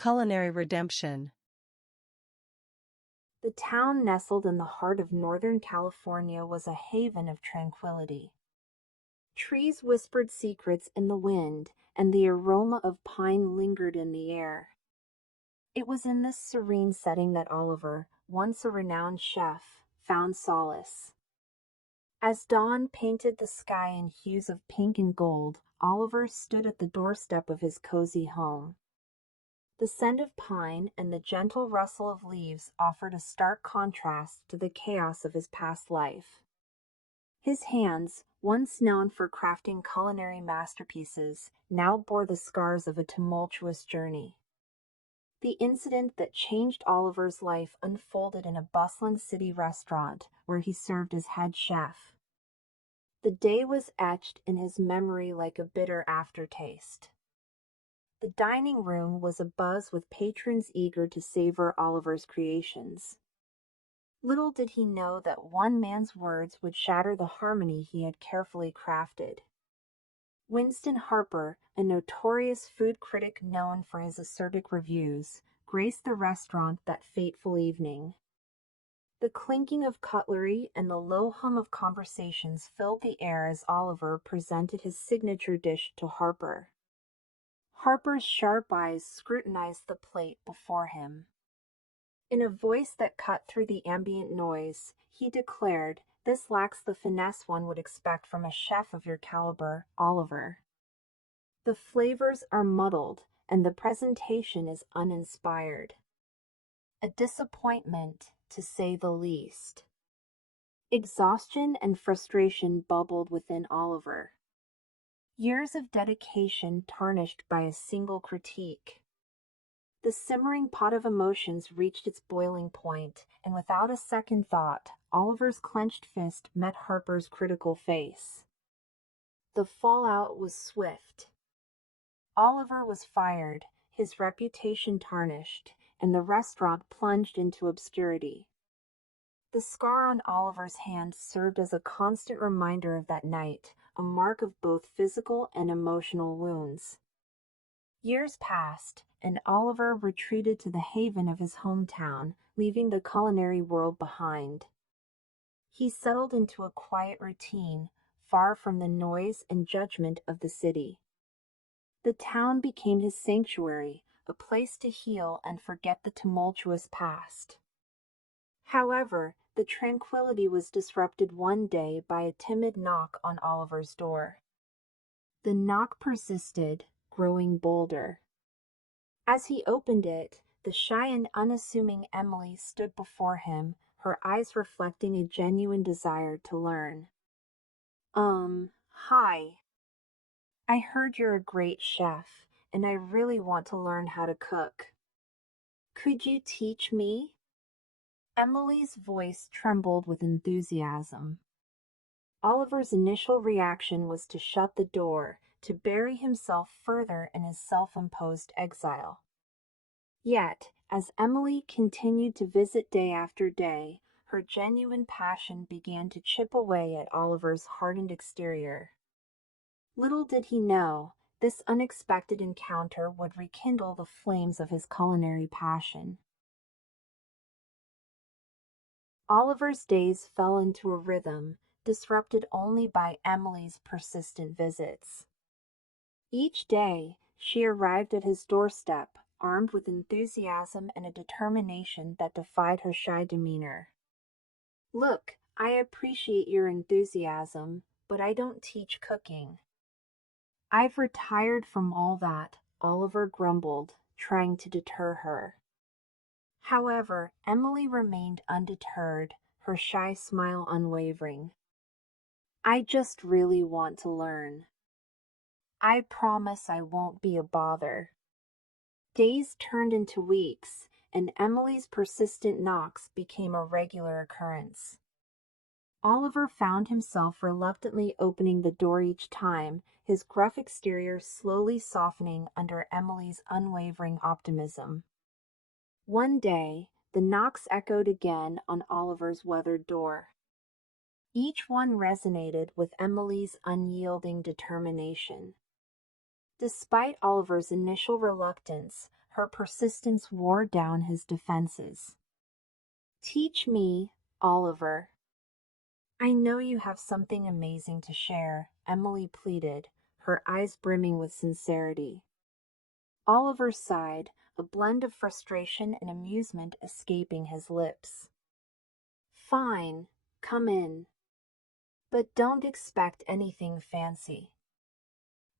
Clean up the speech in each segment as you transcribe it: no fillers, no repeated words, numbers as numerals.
Culinary redemption. The town nestled in the heart of Northern California was a haven of tranquility. Trees whispered secrets in the wind, and the aroma of pine lingered in the air. It was in this serene setting that Oliver, once a renowned chef, found solace. As dawn painted the sky in hues of pink and gold, Oliver stood at the doorstep of his cozy home. The scent of pine and the gentle rustle of leaves offered a stark contrast to the chaos of his past life. His hands, once known for crafting culinary masterpieces, now bore the scars of a tumultuous journey. The incident that changed Oliver's life unfolded in a bustling city restaurant where he served as head chef. The day was etched in his memory like a bitter aftertaste. The dining room was abuzz with patrons eager to savor Oliver's creations. Little did he know that one man's words would shatter the harmony he had carefully crafted. Winston Harper, a notorious food critic known for his acerbic reviews, graced the restaurant that fateful evening. The clinking of cutlery and the low hum of conversations filled the air as Oliver presented his signature dish to Harper. Harper's sharp eyes scrutinized the plate before him. In a voice that cut through the ambient noise, he declared, "This lacks the finesse one would expect from a chef of your caliber, Oliver. The flavors are muddled, and the presentation is uninspired. A disappointment, to say the least." Exhaustion and frustration bubbled within Oliver. Years of dedication tarnished by a single critique. The simmering pot of emotions reached its boiling point, and without a second thought, Oliver's clenched fist met Harper's critical face. The fallout was swift. Oliver was fired, his reputation tarnished, and the restaurant plunged into obscurity. The scar on Oliver's hand served as a constant reminder of that night, a mark of both physical and emotional wounds. Years passed, and Oliver retreated to the haven of his hometown, leaving the culinary world behind. He settled into a quiet routine, far from the noise and judgment of the city. The town became his sanctuary, a place to heal and forget the tumultuous past. However, the tranquility was disrupted one day by a timid knock on Oliver's door. The knock persisted, growing bolder. As he opened it, the shy and unassuming Emily stood before him, her eyes reflecting a genuine desire to learn. Hi. I heard you're a great chef, and I really want to learn how to cook. Could you teach me? Emily's voice trembled with enthusiasm. Oliver's initial reaction was to shut the door, to bury himself further in his self-imposed exile. Yet, as Emily continued to visit day after day, her genuine passion began to chip away at Oliver's hardened exterior. Little did he know, this unexpected encounter would rekindle the flames of his culinary passion. Oliver's days fell into a rhythm, disrupted only by Emily's persistent visits. Each day, she arrived at his doorstep, armed with enthusiasm and a determination that defied her shy demeanor. "Look, I appreciate your enthusiasm, but I don't teach cooking." "I've retired from all that," Oliver grumbled, trying to deter her. However, Emily remained undeterred, her shy smile unwavering. "I just really want to learn. I promise I won't be a bother." Days turned into weeks, and Emily's persistent knocks became a regular occurrence. Oliver found himself reluctantly opening the door each time, his gruff exterior slowly softening under Emily's unwavering optimism. One day, the knocks echoed again on Oliver's weathered door. Each one resonated with Emily's unyielding determination. Despite Oliver's initial reluctance, her persistence wore down his defenses. "Teach me, Oliver. I know you have something amazing to share," Emily pleaded, her eyes brimming with sincerity. Oliver sighed, a blend of frustration and amusement escaping his lips. "Fine, come in. But don't expect anything fancy.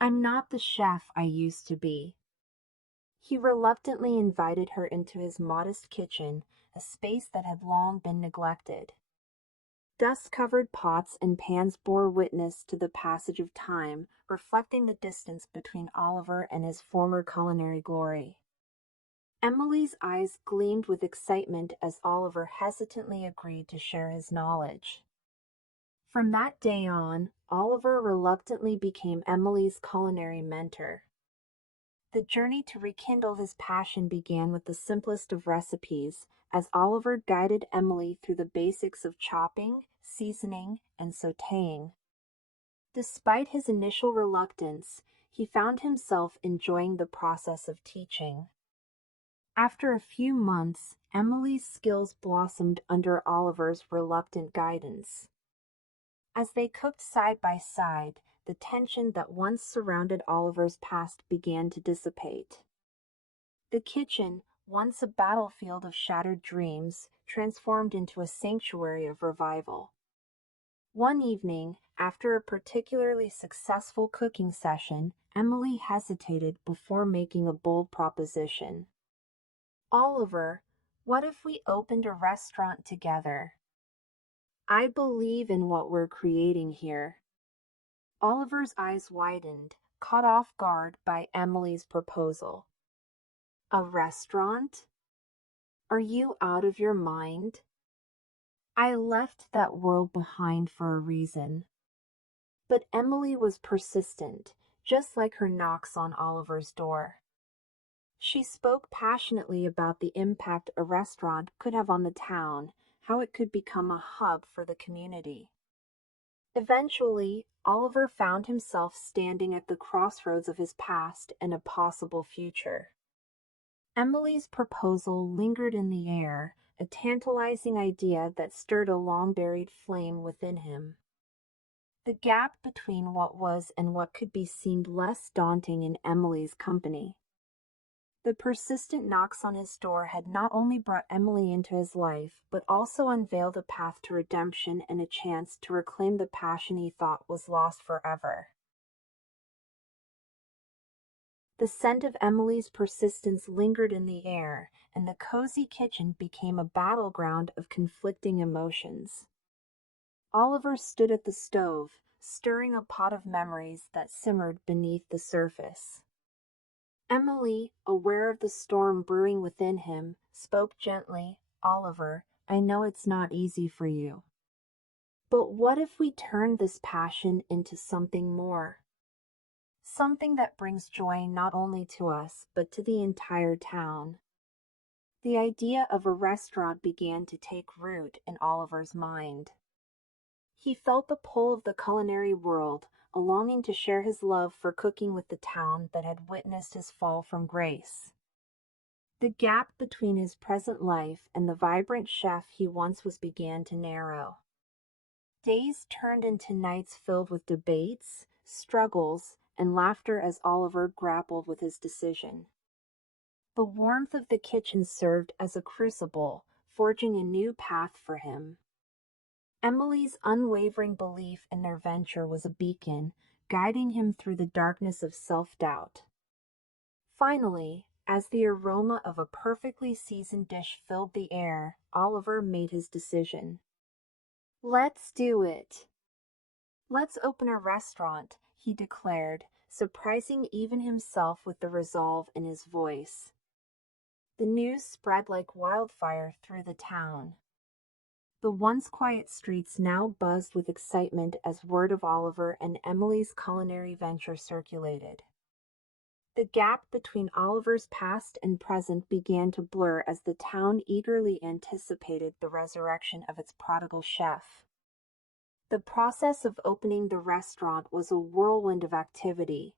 I'm not the chef I used to be." He reluctantly invited her into his modest kitchen, a space that had long been neglected. Dust-covered pots and pans bore witness to the passage of time, reflecting the distance between Oliver and his former culinary glory. Emily's eyes gleamed with excitement as Oliver hesitantly agreed to share his knowledge. From that day on, Oliver reluctantly became Emily's culinary mentor. The journey to rekindle his passion began with the simplest of recipes, as Oliver guided Emily through the basics of chopping, seasoning, and sautéing. Despite his initial reluctance, he found himself enjoying the process of teaching. After a few months, Emily's skills blossomed under Oliver's reluctant guidance. As they cooked side by side, the tension that once surrounded Oliver's past began to dissipate. The kitchen, once a battlefield of shattered dreams, transformed into a sanctuary of revival. One evening, after a particularly successful cooking session, Emily hesitated before making a bold proposition. "Oliver, what if we opened a restaurant together? I believe in what we're creating here." Oliver's eyes widened, caught off guard by Emily's proposal. "A restaurant? Are you out of your mind?" "I left that world behind for a reason." But Emily was persistent, just like her knocks on Oliver's door. She spoke passionately about the impact a restaurant could have on the town, how it could become a hub for the community. Eventually, Oliver found himself standing at the crossroads of his past and a possible future. Emily's proposal lingered in the air, a tantalizing idea that stirred a long-buried flame within him. The gap between what was and what could be seemed less daunting in Emily's company. The persistent knocks on his door had not only brought Emily into his life, but also unveiled a path to redemption and a chance to reclaim the passion he thought was lost forever. The scent of Emily's persistence lingered in the air, and the cozy kitchen became a battleground of conflicting emotions. Oliver stood at the stove, stirring a pot of memories that simmered beneath the surface. Emily, aware of the storm brewing within him, spoke gently. "Oliver, I know it's not easy for you. But what if we turn this passion into something more? Something that brings joy not only to us, but to the entire town." The idea of a restaurant began to take root in Oliver's mind. He felt the pull of the culinary world, a longing to share his love for cooking with the town that had witnessed his fall from grace. The gap between his present life and the vibrant chef he once was began to narrow. Days turned into nights filled with debates, struggles, and laughter as Oliver grappled with his decision. The warmth of the kitchen served as a crucible, forging a new path for him. Emily's unwavering belief in their venture was a beacon, guiding him through the darkness of self-doubt. Finally, as the aroma of a perfectly seasoned dish filled the air, Oliver made his decision. "Let's do it. Let's open a restaurant," he declared, surprising even himself with the resolve in his voice. The news spread like wildfire through the town. The once quiet streets now buzzed with excitement as word of Oliver and Emily's culinary venture circulated. The gap between Oliver's past and present began to blur as the town eagerly anticipated the resurrection of its prodigal chef. The process of opening the restaurant was a whirlwind of activity.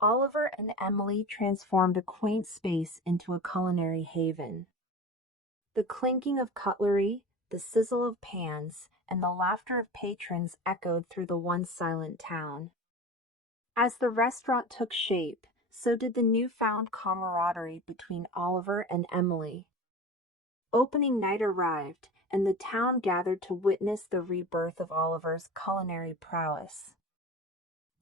Oliver and Emily transformed a quaint space into a culinary haven. The clinking of cutlery, the sizzle of pans, and the laughter of patrons echoed through the once silent town. As the restaurant took shape, so did the newfound camaraderie between Oliver and Emily. Opening night arrived, and the town gathered to witness the rebirth of Oliver's culinary prowess.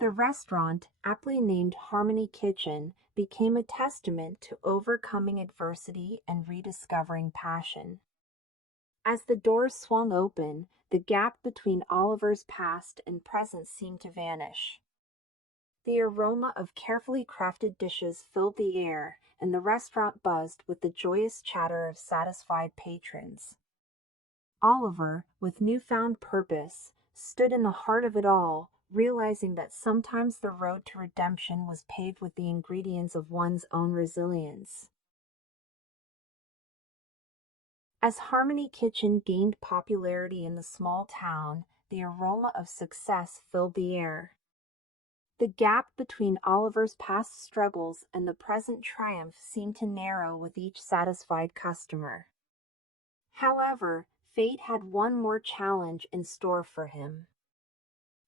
The restaurant, aptly named Harmony Kitchen, became a testament to overcoming adversity and rediscovering passion. As the doors swung open, the gap between Oliver's past and present seemed to vanish. The aroma of carefully crafted dishes filled the air, and the restaurant buzzed with the joyous chatter of satisfied patrons. Oliver, with newfound purpose, stood in the heart of it all, realizing that sometimes the road to redemption was paved with the ingredients of one's own resilience. As Harmony Kitchen gained popularity in the small town, the aroma of success filled the air. The gap between Oliver's past struggles and the present triumph seemed to narrow with each satisfied customer. However, fate had one more challenge in store for him.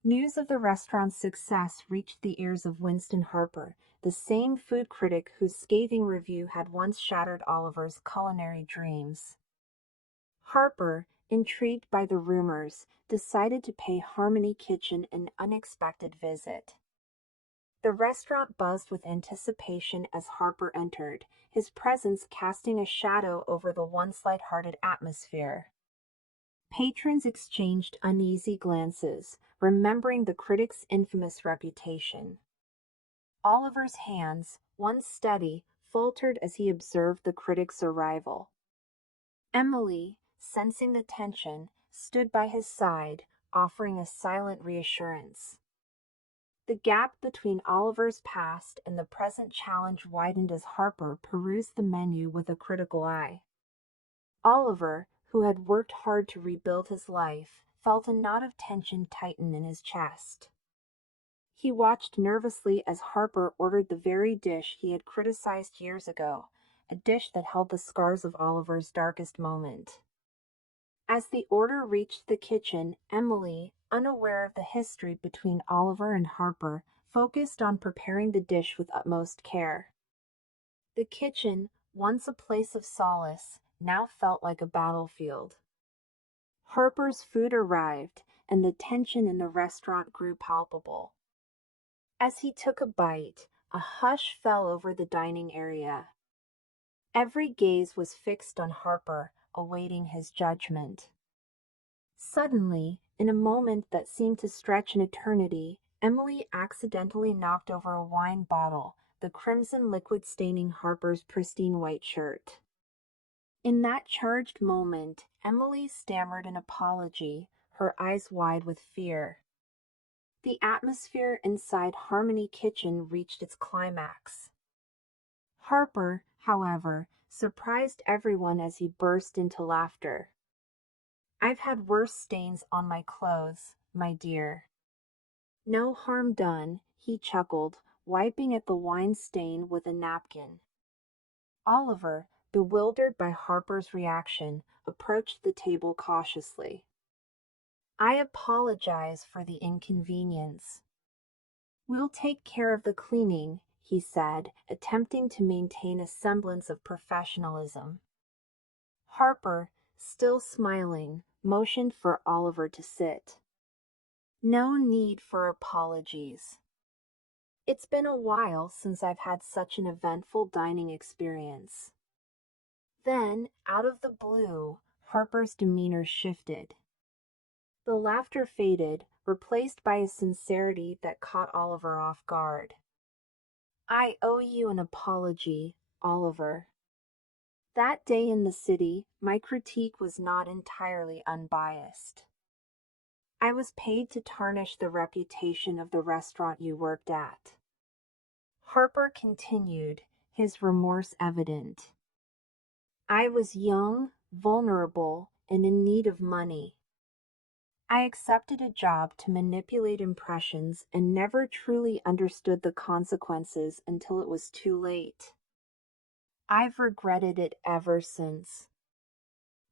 News of the restaurant's success reached the ears of Winston Harper, the same food critic whose scathing review had once shattered Oliver's culinary dreams. Harper, intrigued by the rumors, decided to pay Harmony Kitchen an unexpected visit. The restaurant buzzed with anticipation as Harper entered, his presence casting a shadow over the once light-hearted atmosphere. Patrons exchanged uneasy glances, remembering the critic's infamous reputation. Oliver's hands, once steady, faltered as he observed the critic's arrival. Emily, sensing the tension, stood by his side, offering a silent reassurance. The gap between Oliver's past and the present challenge widened as Harper perused the menu with a critical eye. Oliver, who had worked hard to rebuild his life, felt a knot of tension tighten in his chest. He watched nervously as Harper ordered the very dish he had criticized years ago, a dish that held the scars of Oliver's darkest moment. As the order reached the kitchen, Emily, unaware of the history between Oliver and Harper, focused on preparing the dish with utmost care. The kitchen, once a place of solace, now felt like a battlefield. Harper's food arrived, and the tension in the restaurant grew palpable. As he took a bite, a hush fell over the dining area. Every gaze was fixed on Harper, awaiting his judgment. Suddenly, in a moment that seemed to stretch an eternity, Emily accidentally knocked over a wine bottle, the crimson liquid staining Harper's pristine white shirt. In that charged moment, Emily stammered an apology, her eyes wide with fear. The atmosphere inside Harmony Kitchen reached its climax. Harper, however, surprised everyone as he burst into laughter. "I've had worse stains on my clothes, my dear." "No harm done," he chuckled, wiping at the wine stain with a napkin. Oliver, bewildered by Harper's reaction, approached the table cautiously. "I apologize for the inconvenience." "We'll take care of the cleaning," he said, attempting to maintain a semblance of professionalism. Harper, still smiling, motioned for Oliver to sit. "No need for apologies. It's been a while since I've had such an eventful dining experience." Then, out of the blue, Harper's demeanor shifted. The laughter faded, replaced by a sincerity that caught Oliver off guard. "I owe you an apology, Oliver. That day in the city, my critique was not entirely unbiased. I was paid to tarnish the reputation of the restaurant you worked at." Harper continued, his remorse evident. "I was young, vulnerable, and in need of money. I accepted a job to manipulate impressions and never truly understood the consequences until it was too late. I've regretted it ever since.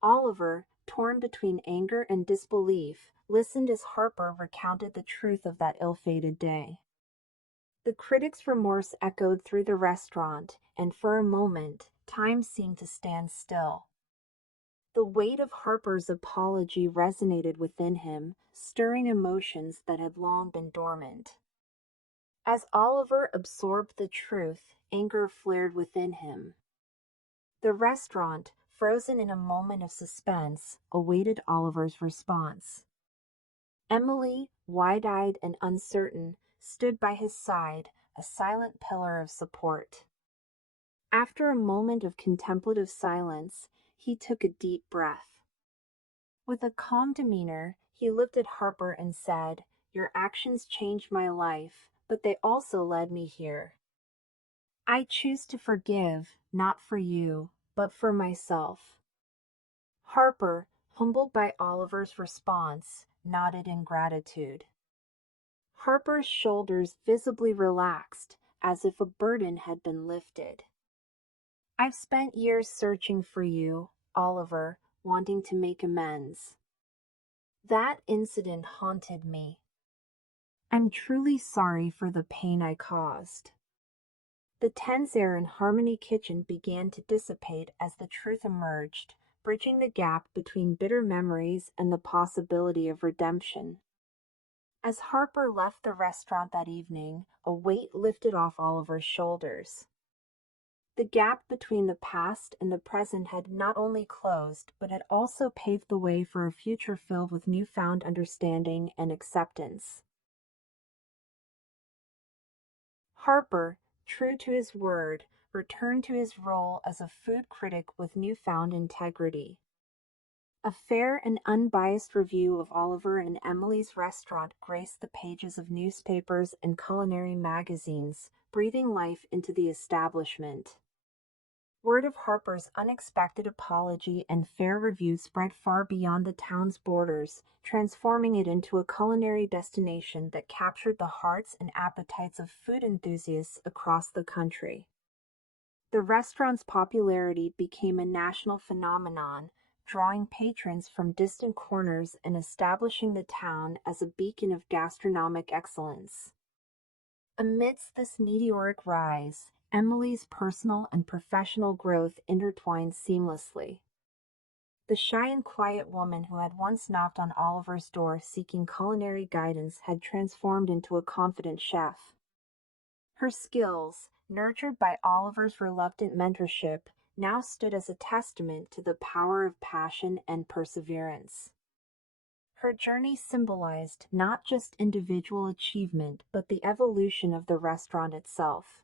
Oliver, torn between anger and disbelief, listened as Harper recounted the truth of that ill-fated day. The critic's remorse echoed through the restaurant, and for a moment, time seemed to stand still. The weight of Harper's apology resonated within him, stirring emotions that had long been dormant. As Oliver absorbed the truth, anger flared within him. The restaurant, frozen in a moment of suspense, awaited Oliver's response. Emily, wide-eyed and uncertain, stood by his side, a silent pillar of support. After a moment of contemplative silence, he took a deep breath. With a calm demeanor, he looked at Harper and said, "Your actions changed my life, but they also led me here. I choose to forgive, not for you, but for myself." Harper, humbled by Oliver's response, nodded in gratitude. Harper's shoulders visibly relaxed, as if a burden had been lifted. "I've spent years searching for you, Oliver, wanting to make amends. That incident haunted me. I'm truly sorry for the pain I caused." The tense air in Harmony Kitchen began to dissipate as the truth emerged, bridging the gap between bitter memories and the possibility of redemption. As Harper left the restaurant that evening, a weight lifted off Oliver's shoulders. The gap between the past and the present had not only closed, but had also paved the way for a future filled with newfound understanding and acceptance. Harper, true to his word, returned to his role as a food critic with newfound integrity. A fair and unbiased review of Oliver and Emily's restaurant graced the pages of newspapers and culinary magazines, breathing life into the establishment. Word of Harper's unexpected apology and fair review spread far beyond the town's borders, transforming it into a culinary destination that captured the hearts and appetites of food enthusiasts across the country. The restaurant's popularity became a national phenomenon, drawing patrons from distant corners and establishing the town as a beacon of gastronomic excellence. Amidst this meteoric rise, Emily's personal and professional growth intertwined seamlessly. The shy and quiet woman who had once knocked on Oliver's door seeking culinary guidance had transformed into a confident chef. Her skills, nurtured by Oliver's reluctant mentorship, now stood as a testament to the power of passion and perseverance. Her journey symbolized not just individual achievement, but the evolution of the restaurant itself.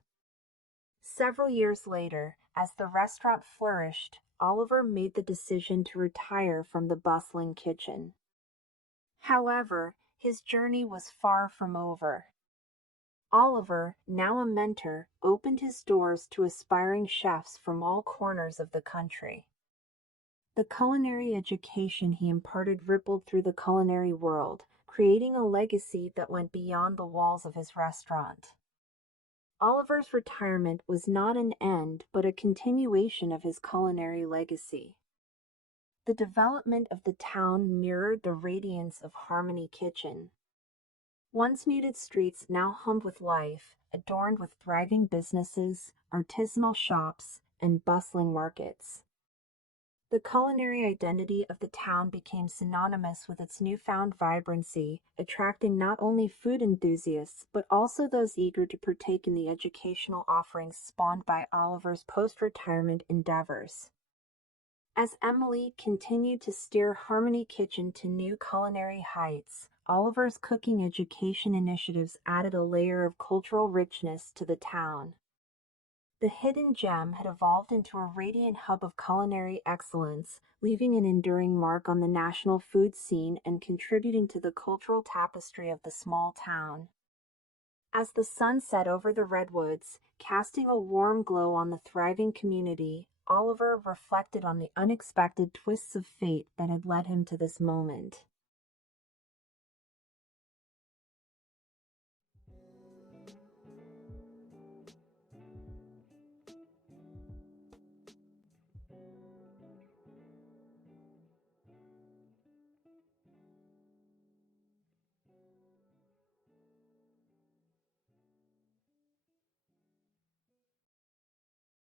Several years later, as the restaurant flourished, Oliver made the decision to retire from the bustling kitchen. However, his journey was far from over. Oliver, now a mentor, opened his doors to aspiring chefs from all corners of the country. The culinary education he imparted rippled through the culinary world, creating a legacy that went beyond the walls of his restaurant. Oliver's retirement was not an end, but a continuation of his culinary legacy. The development of the town mirrored the radiance of Harmony Kitchen. Once muted streets now hummed with life, adorned with thriving businesses, artisanal shops, and bustling markets. The culinary identity of the town became synonymous with its newfound vibrancy, attracting not only food enthusiasts, but also those eager to partake in the educational offerings spawned by Oliver's post-retirement endeavors. As Emily continued to steer Harmony Kitchen to new culinary heights, Oliver's cooking education initiatives added a layer of cultural richness to the town. The hidden gem had evolved into a radiant hub of culinary excellence, leaving an enduring mark on the national food scene and contributing to the cultural tapestry of the small town. As the sun set over the redwoods, casting a warm glow on the thriving community, Oliver reflected on the unexpected twists of fate that had led him to this moment.